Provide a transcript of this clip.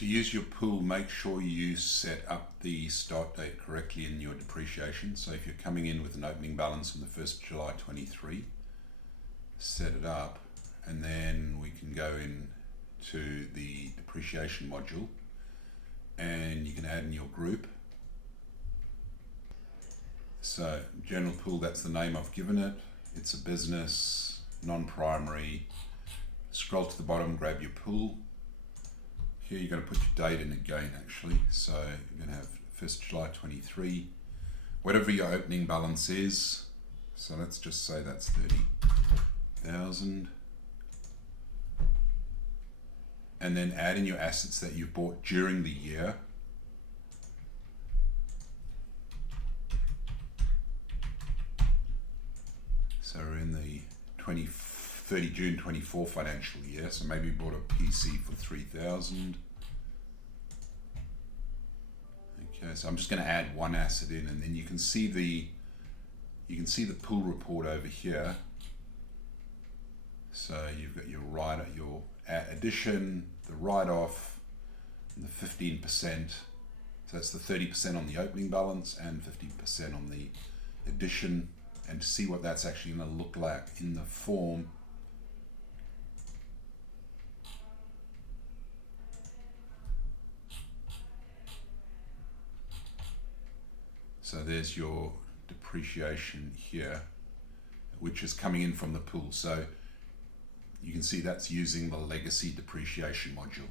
To use your pool, make sure you set up the start date correctly in your depreciation. So if you're coming in with an opening balance on the 1st July 23, set it up, and then we can go in to the depreciation module and you can add in your group. So general pool, that's the name I've given it. It's a business, non-primary. Scroll to the bottom, grab your pool. Here you're going to put your date in again actually. So you're going to have 1st July 23, whatever your opening balance is. So let's just say that's 30,000. And then add in your assets that you've bought during the year. So we're in the 30 June 24 financial year. So maybe you bought a PC for 3,000. Okay, so I'm just going to add one asset in, and then you can see the pool report over here. So you've got your your addition, the write-off, and the 15%. So that's the 30% on the opening balance and 15% on the addition. And to see what that's actually going to look like in the form, so there's your depreciation here, which is coming in from the pool. So you can see that's using the legacy depreciation module.